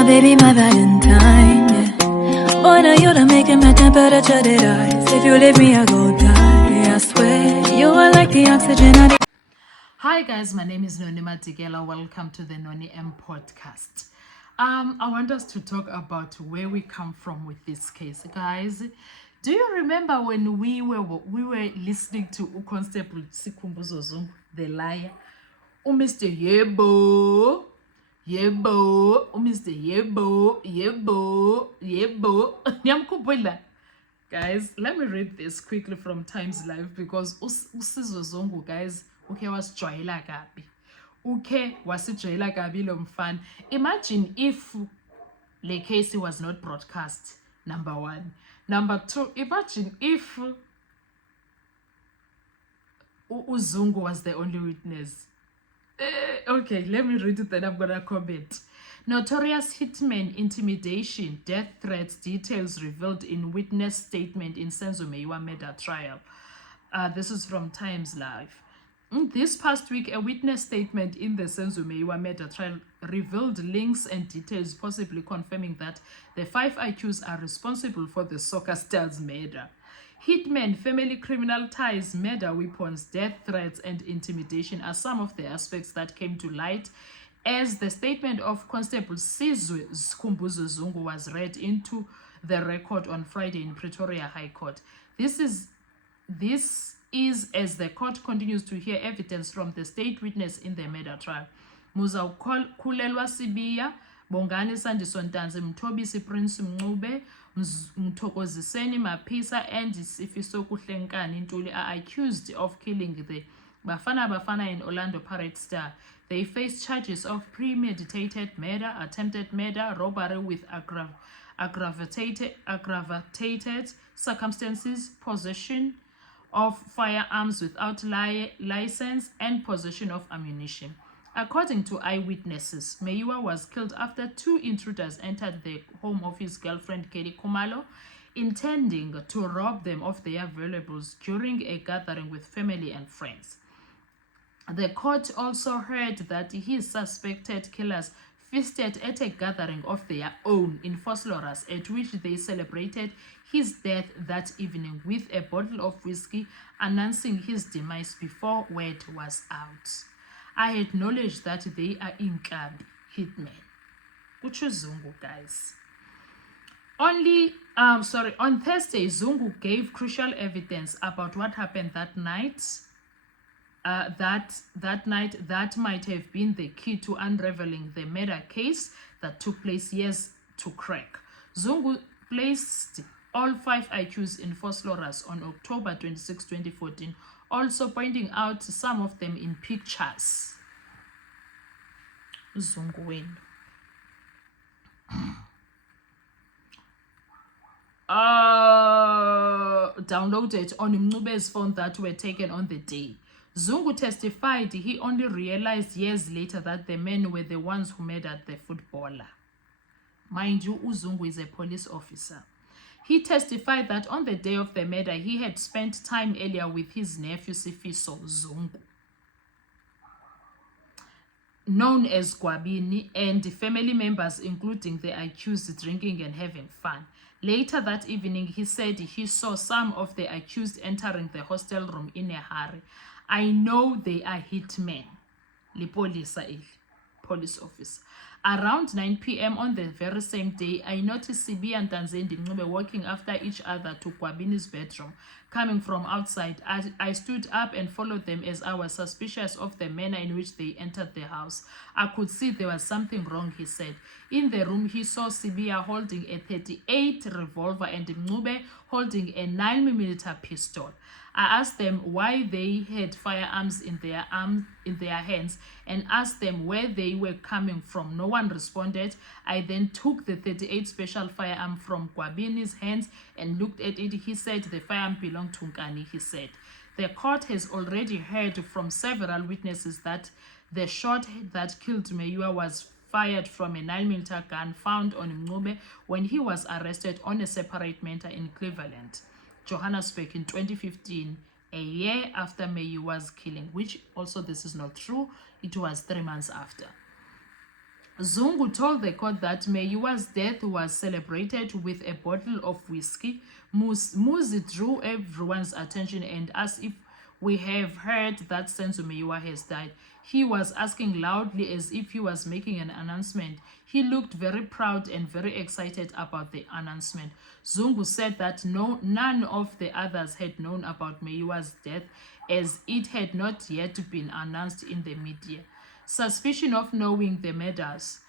my baby, my Valentine, yeah. Boy, now you're the making my temperature that rise. If you leave me, I go die, I swear. You are like the oxygen I need. Hi guys, my name is Noni Matigela. Welcome to the Noni M podcast. I want us to talk about where we come from with this case, guys. Do you remember when we were listening to Constable Zungu, the liar? Mr. Yebo, Mr. Yebo. Guys, let me read this quickly from Times Live because Senzo Zungu, guys, was wasijwayela kabi. Wasijwayela kabi lo mfana. Imagine if the case was not broadcast, number one. Number two, imagine if Zungu was the only witness. Okay, let me read it, then I'm gonna comment. Notorious hitman intimidation, death threats, details revealed in witness statement in Senzo Meyiwa murder trial. This is from Times Live. This past week, a witness statement in the Senzo Meyiwa murder trial revealed links and details possibly confirming that the 5 accused are responsible for the soccer star's murder. Hitmen, family criminal ties, murder weapons, death threats, and intimidation are some of the aspects that came to light as the statement of Constable Zungu was read into the record on Friday in Pretoria High Court. This is as the court continues to hear evidence from the state witness in the murder trial. Muza Kulelwa Sibiya, Bongani Sandisontanze, Mthobisi Prince Mncube, Mthokoziseni Mapisa, and Sifiso Kuhlenkani Ntuli are accused of killing the Bafana in Orlando Pirates star. They face charges of premeditated murder, attempted murder, robbery with aggravated circumstances, possession of firearms without license, and possession of ammunition. According to eyewitnesses, Meyiwa was killed after 2 intruders entered the home of his girlfriend Kelly Khumalo, intending to rob them of their valuables during a gathering with family and friends. The court also heard that his suspected killers feasted at a gathering of their own in Vosloorus, at which they celebrated his death that evening with a bottle of whiskey, announcing his demise before word was out. I acknowledge that they are inkabi hitmen. Uchu Zungu, guys. On Thursday, Zungu gave crucial evidence about what happened that night. That might have been the key to unraveling the murder case that took place years to crack. Zungu placed all 5 accused in Vosloorus on October 26, 2014, also pointing out some of them in pictures. Zungu win. Downloaded on Mnube's phone that were taken on the day. Zungu testified he only realized years later that the men were the ones who murdered the footballer. Mind you, Zungu is a police officer. He testified that on the day of the murder, he had spent time earlier with his nephew Sifiso Zungu, known as Gwabini, and family members, including the accused, drinking and having fun. Later that evening, he said he saw some of the accused entering the hostel room in a hurry. I know they are hitmen, police officer. Around 9 p.m. on the very same day, I noticed Sibi and Tanzendi Ncube walking after each other to Kwabini's bedroom. Coming from outside, I stood up and followed them as I was suspicious of the manner in which they entered the house. I could see there was something wrong, he said. In the room, he saw Sibia holding a 38 revolver and Ncube holding a 9mm pistol. I asked them why they had firearms in their hands and asked them where they were coming from. No one responded. I then took the 38 special firearm from Kwabini's hands and looked at it. He said the firearm belonged to Nkani, he said. The court has already heard from several witnesses that the shot that killed Meyiwa was fired from a 9mm gun found on Ncube when he was arrested on a separate matter in Cleveland, Johannesburg in 2015, a year after Meyiwa's killing, which also this is not true. It was 3 months after. Zungu told the court that Meyiwa's death was celebrated with a bottle of whiskey. Muzi drew everyone's attention and asked if we have heard that Senzo Meyiwa has died. He was asking loudly as if he was making an announcement. He looked very proud and very excited about the announcement. Zungu said that none of the others had known about Meyiwa's death as it had not yet been announced in the media. Suspicion of knowing the murders.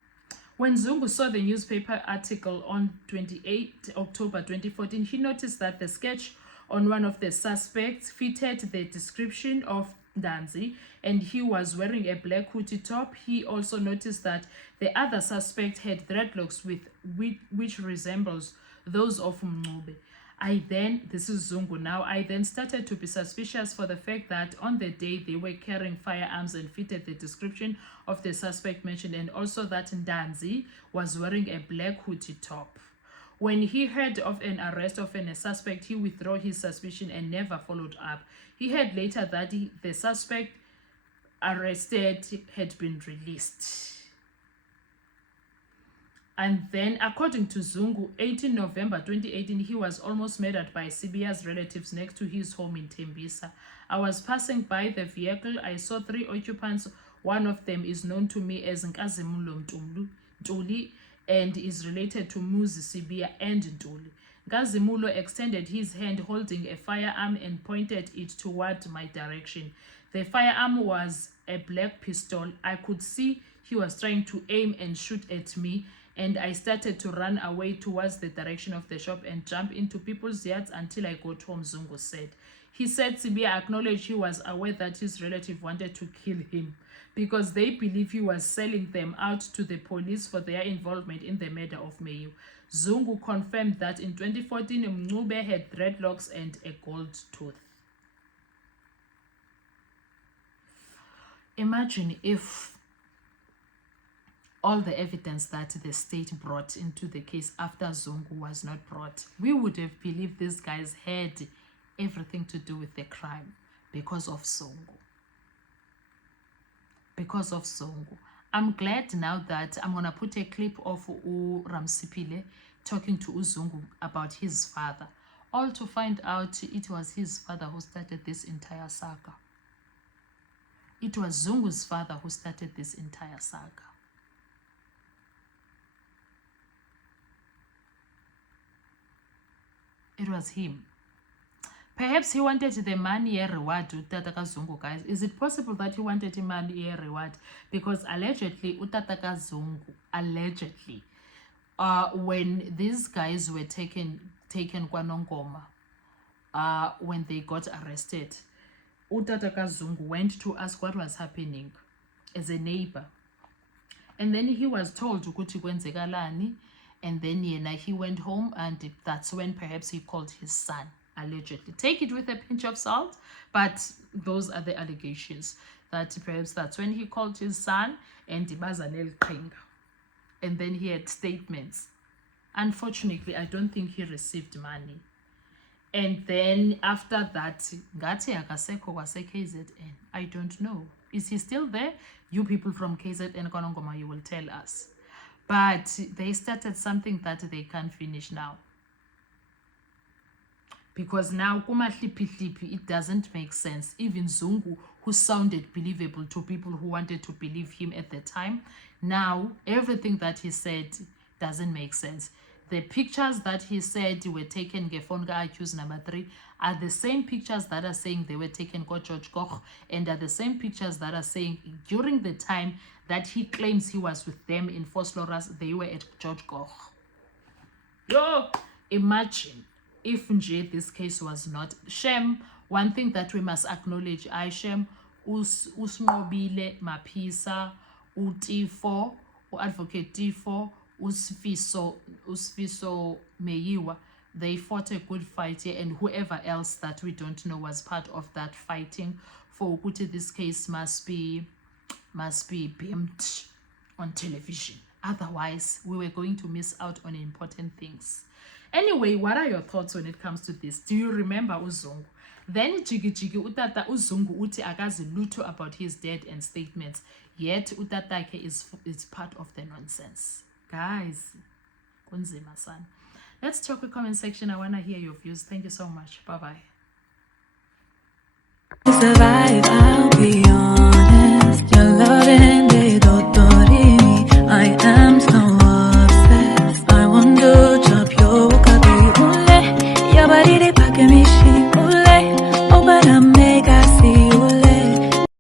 When Zungu saw the newspaper article on 28 October 2014, he noticed that the sketch on one of the suspects fitted the description of Danzi, and he was wearing a black hoodie top. He also noticed that the other suspect had dreadlocks which resembles those of Mncube. This is Zungu now, I then started to be suspicious for the fact that on the day they were carrying firearms and fitted the description of the suspect mentioned, and also that Danzi was wearing a black hoodie top. When he heard of an arrest of a suspect, he withdrew his suspicion and never followed up. He heard later that the suspect arrested had been released. And then, according to Zungu, 18 November 2018, he was almost murdered by Sibiya's relatives next to his home in Tembisa. I was passing by the vehicle. I saw 3 occupants. One of them is known to me as Nkazimulo Ntuli and is related to Muzi Sibiya and Ntuli. Nkazimulo extended his hand holding a firearm and pointed it toward my direction. The firearm was a black pistol. I could see he was trying to aim and shoot at me, and I started to run away towards the direction of the shop and jump into people's yards until I got home, Zungu said. He said Sibiya acknowledged he was aware that his relative wanted to kill him because they believe he was selling them out to the police for their involvement in the murder of Meyiwa. Zungu confirmed that in 2014, Mncube had dreadlocks and a gold tooth. Imagine if all the evidence that the state brought into the case after Zungu was not brought. We would have believed these guys had everything to do with the crime because of Zungu. Because of Zungu. I'm glad now that I'm going to put a clip of Ramsipile talking to Zungu about his father. All to find out it was his father who started this entire saga. It was Zungu's father who started this entire saga. It was him. Perhaps he wanted the money reward Utataka Zungu, guys. Is it possible that he wanted the money reward? Because allegedly Utataka Zungu, allegedly, when these guys were taken Kwanongoma, when they got arrested, Utataka Zungu went to ask what was happening as a neighbor. And then he was told ukuthi kwenzekalani. And then he went home, and that's when perhaps he called his son, allegedly. Take it with a pinch of salt, but those are the allegations. That perhaps that's when he called his son, and then he had statements. Unfortunately, I don't think he received money. And then after that, I don't know. Is he still there? You people from KZN Konongoma, you will tell us. But they started something that they can't finish now. Because now, it doesn't make sense. Even Zungu, who sounded believable to people who wanted to believe him at the time, now everything that he said doesn't make sense. The pictures that he said were taken, Gefonga accused number 3, are the same pictures that are saying they were taken by George Koch, and are the same pictures that are saying during the time that he claims he was with them in Fosloras, they were at George Koch. Yo, imagine if this case was not Shem. One thing that we must acknowledge, Shem, Usmobile Mapisa, Utifo, Advocate Tifo, Usfiso Meyiwa, they fought a good fight here, and whoever else that we don't know was part of that fighting for Ukuti, this case must be beamed on television. Otherwise, we were going to miss out on important things. Anyway, what are your thoughts when it comes to this? Do you remember Uzungu? Then Jigi Utata Uzungu uti akazi luto about his death and statements. yet utatakhe is part of the nonsense. Guys, kunzima sana. Let's talk with comment section. I want to hear your views. Thank you so much. Bye bye. To survive, I'll be on.